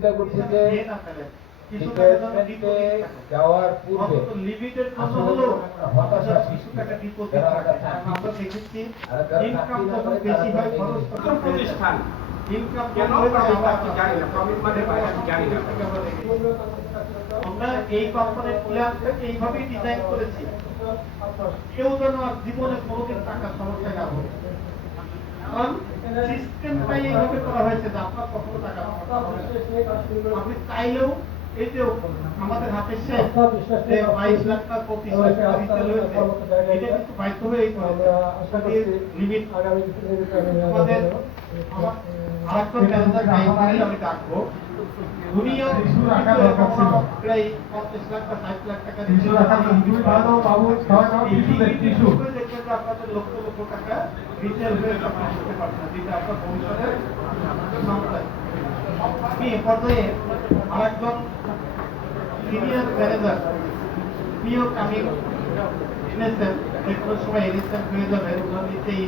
চিন্তা করছি যে রিপ্লেসমেন্টে যাওয়ার পূর্বে আসলে হতাশা সৃষ্টি আমরা দেখেছি ইনকাম যত বেশি হয় খরচ তত প্রতিষ্ঠান ইনকাম কেন জানি না প্রফিট মানে জানি না আমরা এই কোম্পানির প্ল্যান থেকে এইভাবেই ডিজাইন করেছি কেউ যেন আর জীবনে কোনোদিন টাকা সমস্যা না হয়, কারণ সিস্টেমটাই এইভাবে করা হয়েছে যে আপনার কখনো টাকা আপনি চাইলেও এই যে আমাদের হাতে শেষ 22 লাখ টাকা 25 লাখ টাকা দিতে হয়েছে, এটা কিন্তু বাধ্য হয়ে লিমিট আমাদের আরেকজন ম্যানেজার আমি ডাকবো, উনিও প্রায় 50 লাখ বা 60 লাখ টাকা আপনাদের লক্ষ লক্ষ টাকা রিটেল হয়ে আপনি করতে পারছেন, যেটা আপনার ভবিষ্যতের আমি এ পর্যায়ে আরেকজন সিনিয়র ম্যানেজার প্রিয় কামিং এনেছেন, কোনো সময় এনেছেন হয়ে যাবে, ওনার নিচেই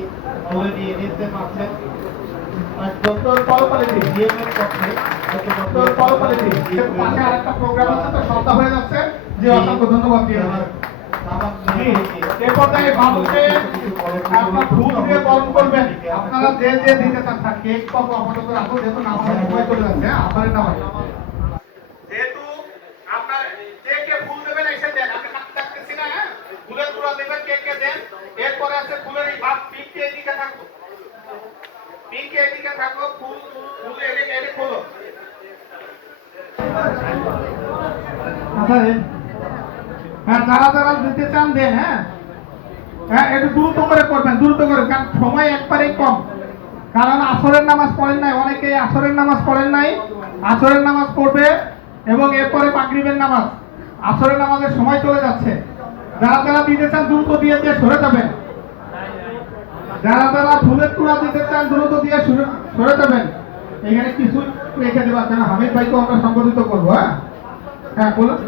অলরেডি এনেছেন আছেন ডক্টর পলপালিটি ডিএমএর পক্ষে ডক্টর পলপালিটি এর পাশে আরেকটা প্রোগ্রাম আছে তো সপ্তাহ হয়ে যাচ্ছে যে অসংখ্য ধন্যবাদ দিয়ে এই পর্যায়ে বাবুকে আপনারা ফুল দিয়ে বরণ করবেন, আপনারা যে যে দিতে চান তার কেক পাবো আপাতত রাখো, যেহেতু নামাজের সময় চলে যাচ্ছে আপনাদের নামাজ যেহেতু আপনার যে কে ফুল দেবেন এসে দেন, আমি হাতে রাখতেছি না, হ্যাঁ ফুলের তোড়া দেবেন কে কে দেন, এরপরে আছে ফুলের এই ভাত পিককে এদিকে থাকবো, পিঙ্কে এদিকে থাকবো, ফুল ফুল এদিকে এদিকে খোলো। আচ্ছা হ্যাঁ যারা যারা দিতে চান দেন, হ্যাঁ হ্যাঁ একটু দ্রুত করে করবেন, দ্রুত করে, কারণ সময় একবারেই কম, কারণ আসরের নামাজ পড়েন নাই অনেকে, আসরের নামাজ পড়েন নাই, আসরের নামাজ পড়বে এবং এরপরে মাগরিবের নামাজ, আসরের নামাজের সময় চলে যাচ্ছে, যারা যারা দিতে চান দ্রুত দিয়ে দিয়ে সরে যাবেন, যারা যারা ফুলের তোড়া দিতে চান দ্রুত দিয়ে সরে যাবেন, এখানে কিছু রেখে দেবেন, কেন হামিদ ভাইকে আমরা সংগঠিত করবো, হ্যাঁ হ্যাঁ বলুন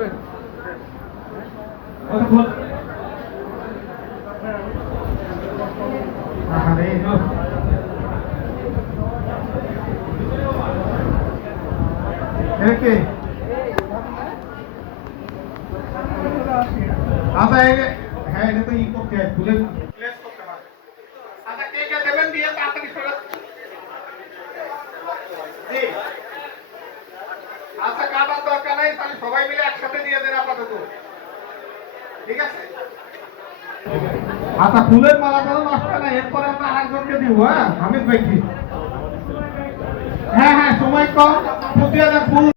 আচ্ছা হ্যাঁ এটা তো ই করতে হয় ফুলের প্লেস করতে হয়। আচ্ছা কে কে দেবেন দিয়ে তাড়াতাড়ি সরে জি আচ্ছা কাটার দরকার নাই, তাহলে সবাই মিলে একসাথে দিয়ে দেন আপাতত, ঠিক আছে? আচ্ছা ফুলের মালা কেন নষ্ট না, এরপরে আমরা আরেকজনকে দিব, হ্যাঁ হামিদ ভাই, হ্যাঁ হ্যাঁ সময় কম, ফুল